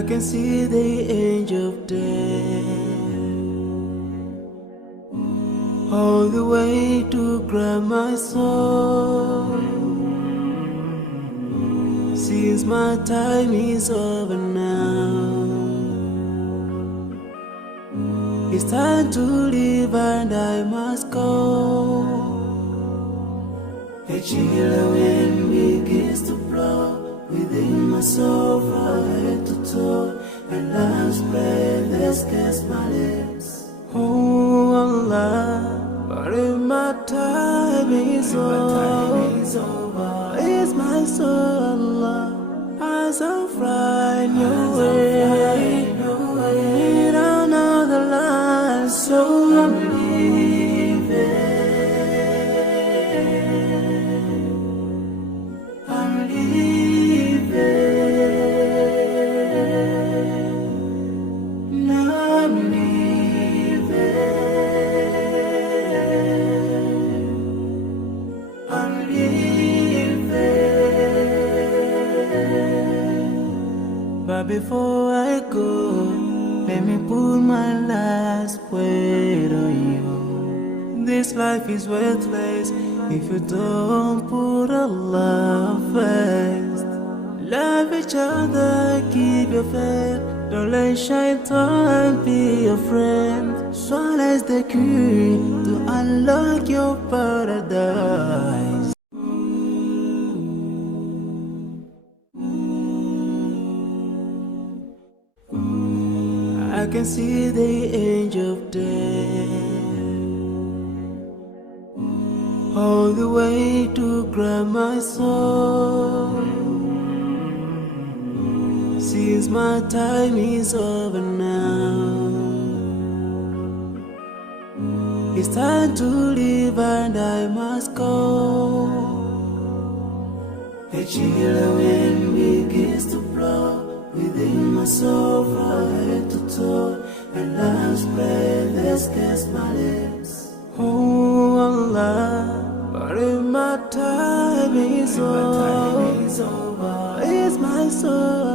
I can see the angel of death all the way to grab my soul. Since my time is over now, it's time to leave and I must go. A chilly wind begins to blow within my soul from head to toe, and love's breath escapes my lips. Oh Allah, but if my time is over, it's my soul, Allah, as I'm flying your way, down another line, so I'm leaving. I'm leaving. Now I'm leaving. I'm leaving. But before I go, let me put my last word on you. This life is worthless if you don't put Allah first. Love each other, keep your faith. Don't let shaitan be your friend. Swallow the key to unlock your paradise. I can see the angel of death all the way to grab my soul. Since my time is over now, it's time to leave and I must go. A chilly wind begins to blow within my soul from head to toe, and love's breath escapes my lips. Oh Allah, but if my time is over, it's my soul.